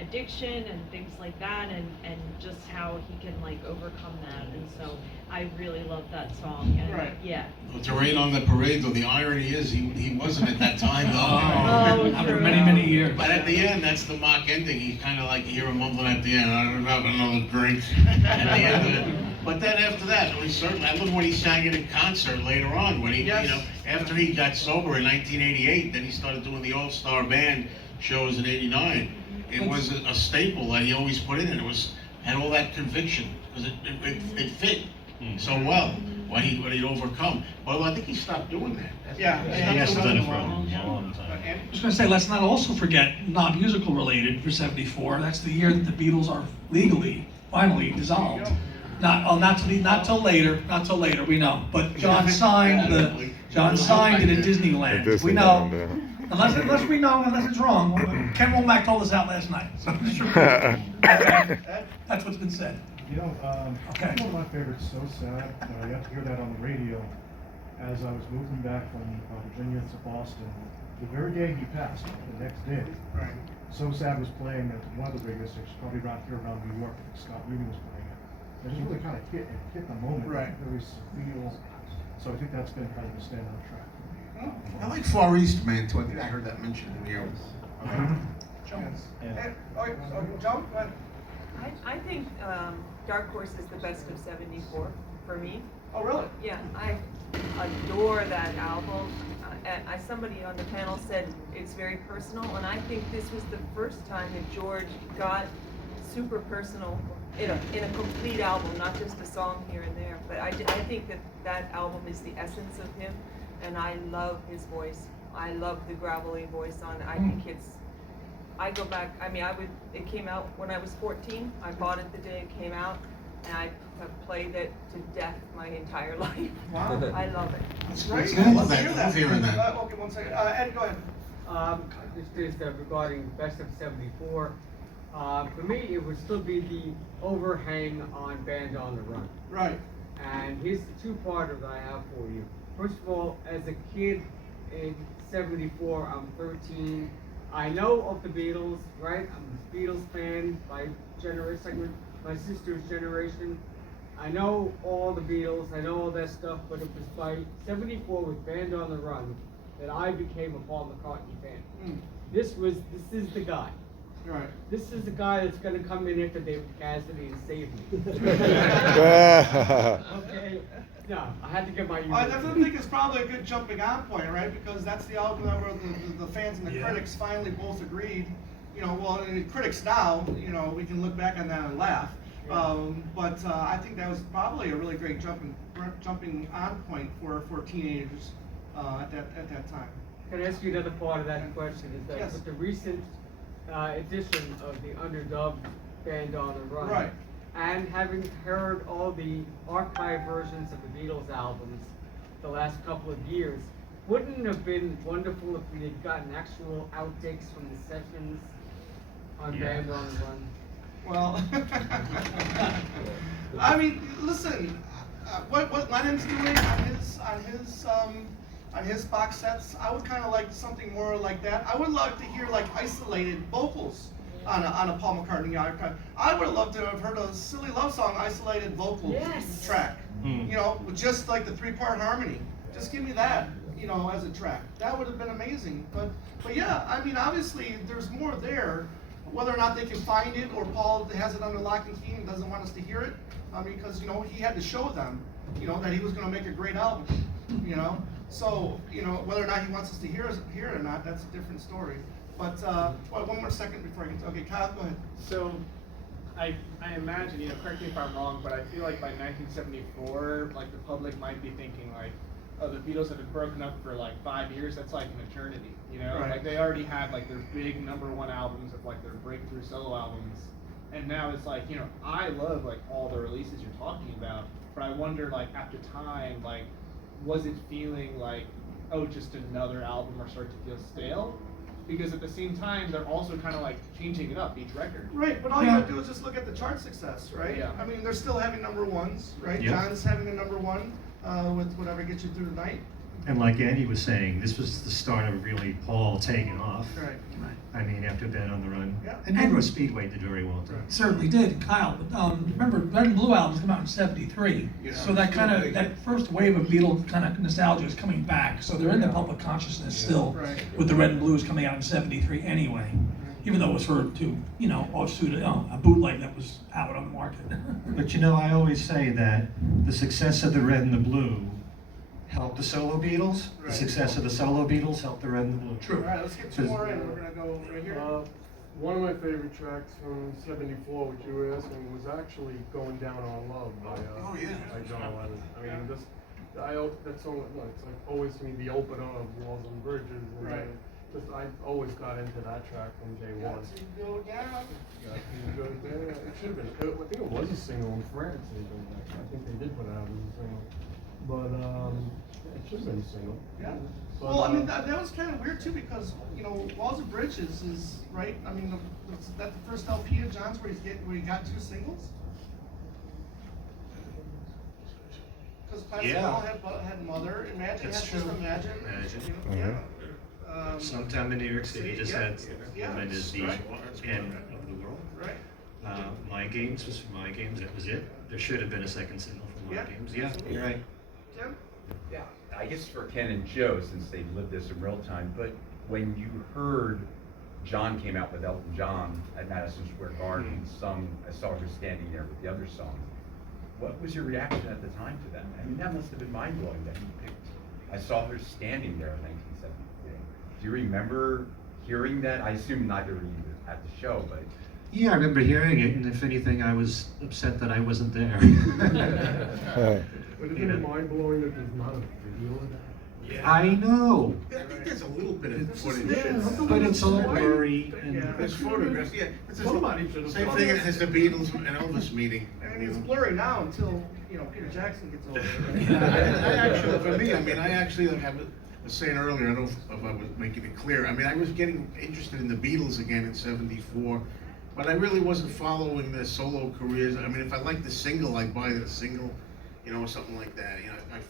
addiction and things like that, and just how he can like overcome that, and so I really love that song. And Right. yeah. Well, to rain on the parade, though, the irony is he wasn't at that time, though. Oh, After true. many years. But at the end, that's the mock ending. He's kind of like, you hear him mumbling at the end, I don't have another drink at the end of it. But then after that, I love when he sang it in concert later on, when he, Yes. after he got sober in 1988, then he started doing the All-Star Band shows in '89. It was a staple that he always put in, and had all that conviction, because it fit so well what he'd overcome. Well, I think he stopped doing that. Yeah. He hasn't done it for a long time. And I was going to say, let's not also forget non-musical related for '74. That's the year that the Beatles are finally dissolved. Not till later. We know, but John signed it at Disneyland. We know. Unless we know, unless it's wrong. Ken Womack told us out last night. So I'm sure that's what's been said. One of my favorites, So Sad. You have to hear that on the radio. As I was moving back from Virginia to Boston, the very day he passed, the next day, right. So Sad was playing at one of the radio stations, probably around New York. I think Scott Rooney was playing it. It just really kind of hit the moment. Right. Very surreal. So I think that's been kind of a standout track. I like Far East Man, too. I think I heard that mentioned in the John, go ahead. I think Dark Horse is the best of '74. for me. Oh, really? Yeah, I adore that album. Somebody on the panel said it's very personal, and I think this was the first time that George got super personal in a complete album, not just a song here and there. But I think that album is the essence of him, and I love his voice. I love the gravelly voice on it. I think I go back, it came out when I was 14. I bought it the day it came out, and I have played it to death my entire life. Wow. I love it. That's great. Good. Love to hear that. Love hearing that. Okay, one second. Ed, go ahead. This is regarding Best of '74. For me, it would still be the overhang on Band on the Run. Right. And here's the two-parter that I have for you. First of all, as a kid in '74, I'm 13. I know of the Beatles, right? I'm a Beatles fan by generation, my sister's generation. I know all the Beatles, I know all that stuff, but it was by '74 with Band on the Run that I became a Paul McCartney fan. This is the guy. Right. This is the guy that's gonna come in after David Cassidy and save me. Okay? No, I had to get my. I definitely think it's probably a good jumping on point, right? Because that's the album that where the fans and the critics finally both agreed. You know, well, and the critics now, you know, we can look back on that and laugh. But I think that was probably a really great jumping on point for teenagers at that time. Can I ask you another part of that question? Is that Yes. with the recent edition of the underdub Band on the Run, Right. and having heard all the archive versions of the Beatles albums the last couple of years, wouldn't it have been wonderful if we had gotten actual outtakes from the sessions on Yeah. Band on the Run? Well, I mean, listen, what Lennon's doing on his box sets, I would kind of like something more like that. I would love to hear like isolated vocals on a Paul McCartney archive. I would have loved to have heard a Silly Love Song isolated vocal track. You know, with just like the 3-part harmony. Just give me that, you know, as a track. That would have been amazing. But yeah, I mean, obviously there's more there. Whether or not they can find it, or Paul has it under lock and key and doesn't want us to hear it, because, you know, he had to show them, you know, that he was going to make a great album, you know. So, you know, whether or not he wants us to hear it or not, that's a different story. But one more second before I get to, okay, Kyle, go ahead. So, I imagine, you know, correct me if I'm wrong, but I feel like by 1974, like the public might be thinking like, oh, the Beatles have been broken up for like 5 years. That's like an eternity, you know. Right. Like they already had like their big #1 albums of like their breakthrough solo albums, and now it's like, you know, I love like all the releases you're talking about, but I wonder like after time, like, was it feeling like, oh, just another album, or start to feel stale? Because at the same time, they're also kind of like changing it up each record. Right, but all you gotta do is just look at the chart success, right? Yeah. I mean, they're still having #1s, right? Yeah. John's having a #1 with Whatever Gets You Through the Night. And like Andy was saying, this was the start of really Paul taking off. Right. I mean, after Band on the Run. Yeah. And Negro Speedway did very well too. Certainly did, Kyle. Remember, Red and Blue albums come out in '73, Yeah. so that first wave of Beatles kind of nostalgia is coming back. So they're in the public consciousness still, Right. with the Red and Blues coming out in '73 anyway. Even though it was for you know, offshoot, a bootleg that was out on the market. But you know, I always say that the success of the Red and the Blue helped the solo Beatles. Right. The success of the solo Beatles helped the Red and the Blue. All right, let's get 2 more in. We're gonna go right here. One of my favorite tracks from '74, which you were asking, was actually "Going Down on Love" by John Lennon. I mean, that song, it's like always to me the opener of Walls and Bridges, and Right. I always got into that track from day one. Got to go down. Got to go down. It should have been. I think it was a single in France. Even. I think they did put it out as a single, but it should have been a single. Yeah. But, Well, I mean, that was kind of weird too, because, you know, Walls and Bridges is, right? I mean, is that the first LP of John's where he got 2 singles? Because Plastic Yeah. Ball had Mother, Imagine That's had just true. Imagine. Imagine. You know, yeah. Sometime in New York City just Yeah. had Yeah. Woman is the Right. end of the world. Right. My Games was for My Games, that was it. There should have been a second single for My Yeah. Games. Yeah, you're right. Tim? Yeah, I guess for Ken and Joe, since they lived this in real time, but when you heard John came out with Elton John at Madison Square Garden, sung "I Saw Her Standing There" with the other song, what was your reaction at the time to that? I mean, that must have been mind blowing that you picked. I saw her standing there in 1974. Do you remember hearing that? I assume neither of you were at the show, but. Yeah, I remember hearing it, and if anything, I was upset that I wasn't there. But isn't it mind blowing that there's not a video of that? Yeah. I know, I think there's a little bit of It's- footage. yeah, but it's all blurry, and There's photographs, yeah. It's Somebody should have same done thing it. as the Beatles and Elvis meeting. I mean, it's blurry now until, Peter Jackson gets over it. I actually, for me, I actually have, I was saying earlier, I don't know if I was making it clear, I mean, I was getting interested in the Beatles again in '74, but I really wasn't following their solo careers. I mean, if I liked the single, I'd buy the single, or something like that.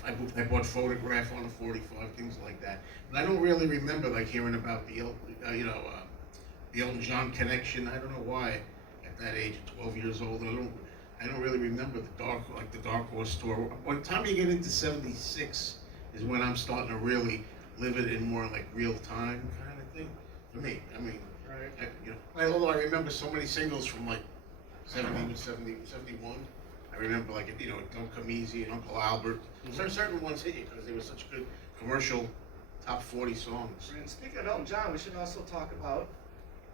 I bought Photograph on a 45, things like that. But I don't really remember like hearing about the Elton John connection. I don't know why at that age, 12 years old, I don't really remember the Dark Horse tour. By the time you get into '76 is when I'm starting to really live it in more like real time kind of thing. For me, I mean, right. Although I remember so many singles from like 70, 71. I remember like, Don't Come Easy and Uncle Albert. Certain ones hit you because they were such good commercial top 40 songs. And speaking of Elton John, we should also talk about,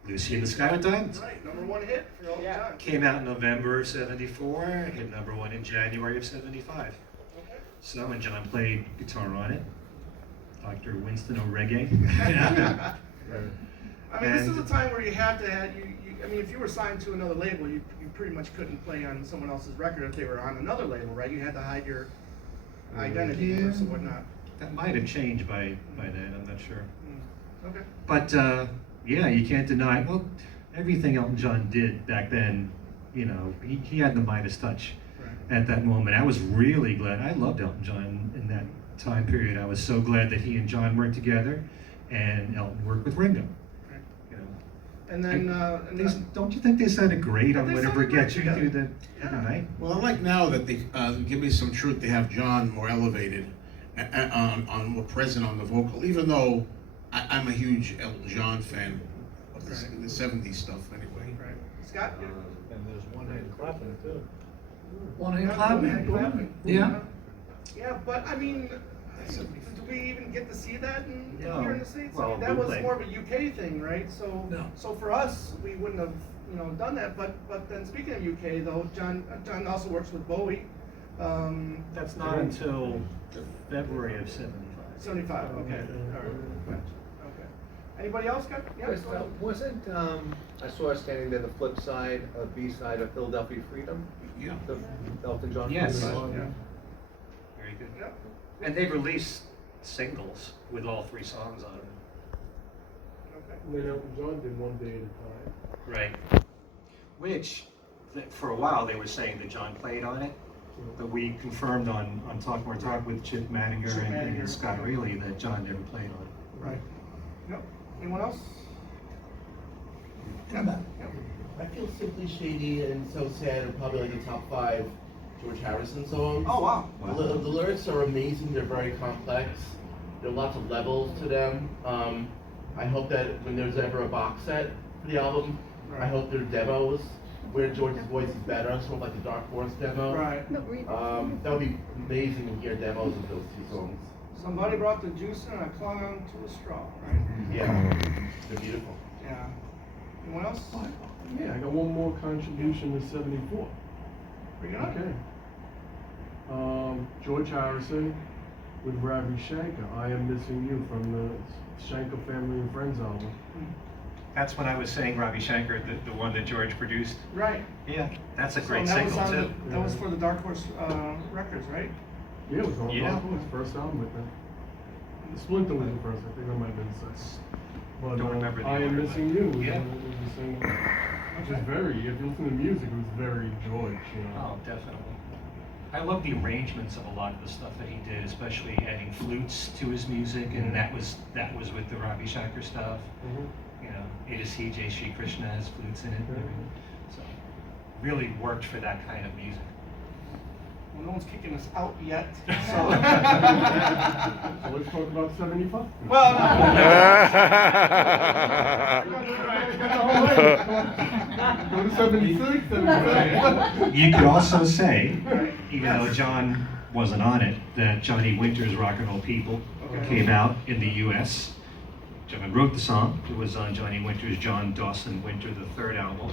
Lucy in the Sky with Diamonds. right, #1 hit for Elton John. Came out in November of '74, hit #1 in January of '75. Okay. So, and John played guitar on it. Dr. Winston O'Reggae. I mean, this is a time where you have to have, if you were signed to another label, you pretty much couldn't play on someone else's record if they were on another label, right? You had to hide your identity or so whatnot. That might have changed by then, I'm not sure. Okay. But, yeah, you can't deny, well, everything Elton John did back then, he had the Midas touch at that moment. I was really glad, I loved Elton John in that time period. I was so glad that he and John worked together and Elton worked with Ringo. And then, Don't you think they sounded great on They Whatever sounded great Gets You together. Through the night? Well, I like now that they give me some truth. They have John more elevated, on more present on the vocal. Even though I'm a huge Elton John fan of the '70s stuff, anyway. right. Scott? And there's one hand clapping too. One hand Clapping. clapping. Yeah. Yeah, but I mean, do we even get to see that No. here in the States? Well, that was bootleg. more of a UK thing, right? So, No. so for us, we wouldn't have, done that. But then speaking of UK, though, John also works with Bowie. That's not until February of '75. 75. Okay. All right. Gotcha. Okay. Anybody else got? Yeah. Chris, go ahead. wasn't, I saw her standing there, the flip side, B-side of Philadelphia Freedom? Yeah. The Elton John. Yes. Freedom? Yeah. Very good. Yeah. And they've released singles with all 3 songs on them. Okay. And then Elton John did One Day at a Time. Right. Which, for a while, they were saying that John played on it, but we confirmed on Talk More Talk with Chip Madinger Chip and Madinger. Scott Reilly that John never played on it. Right. Yep. Anyone else? Come back. I feel Simply Shady and So Sad are probably like the top 5 George Harrison songs. Oh wow. The lyrics are amazing, they're very complex. There are lots of levels to them. I hope that when there's ever a box set for the album, I hope there are demos where George's voice is better, sort of like the Dark Horse demo. Right. That would be amazing to hear demos of those 2 songs. Somebody brought the juice and I clung on to a straw, right? Yeah, they're beautiful. Yeah. Anyone else? Yeah, I got one more contribution to '74. Bring it on. Okay. George Harrison with Ravi Shankar, I Am Missing You, from the Shankar Family and Friends album. That's when I was saying Ravi Shankar, the one that George produced. Right. Yeah, that's a So great that was single on too. that was for the Dark Horse Records, right? Yeah, it was on Yeah. Dark Horse, first album with them. Splinter was the first, I think that might have been the second. But Don't remember the I Am order, Missing but- You was, Yeah. was the single. Which is very, if you listen to the music, it was very George, Oh, definitely. I love the arrangements of a lot of the stuff that he did, especially adding flutes to his music, and that was with the Ravi Shankar stuff. Mhm. It Is He, Jai Shri Krishna has flutes in it, and everything. So really worked for that kind of music. Well, no one's kicking us out yet, so. So let's talk about 75. Well, Go to 76, 77. You could also say, even though John wasn't on it, that Johnny Winter's Rock and Roll People came out in the US. John wrote the song. It was on Johnny Winter's John Dawson Winter, the third album.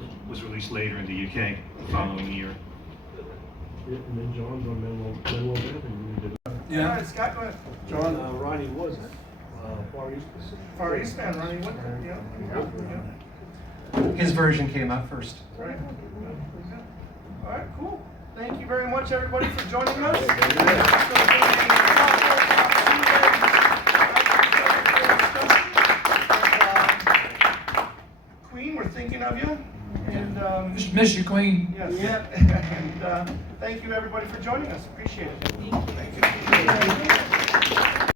It was released later in the UK the following year. Yeah, and then John's on Menlo Avenue. all right, Scott, go ahead. John, Ronnie was Far East. Far East Man, Ronnie Winter, yeah. His version came out first. Right. All right, cool. Thank you very much, everybody, for joining us. Queen, we're thinking of you. And Miss you, Queen. yes, and thank you, everybody, for joining us. Appreciate it. Thank you.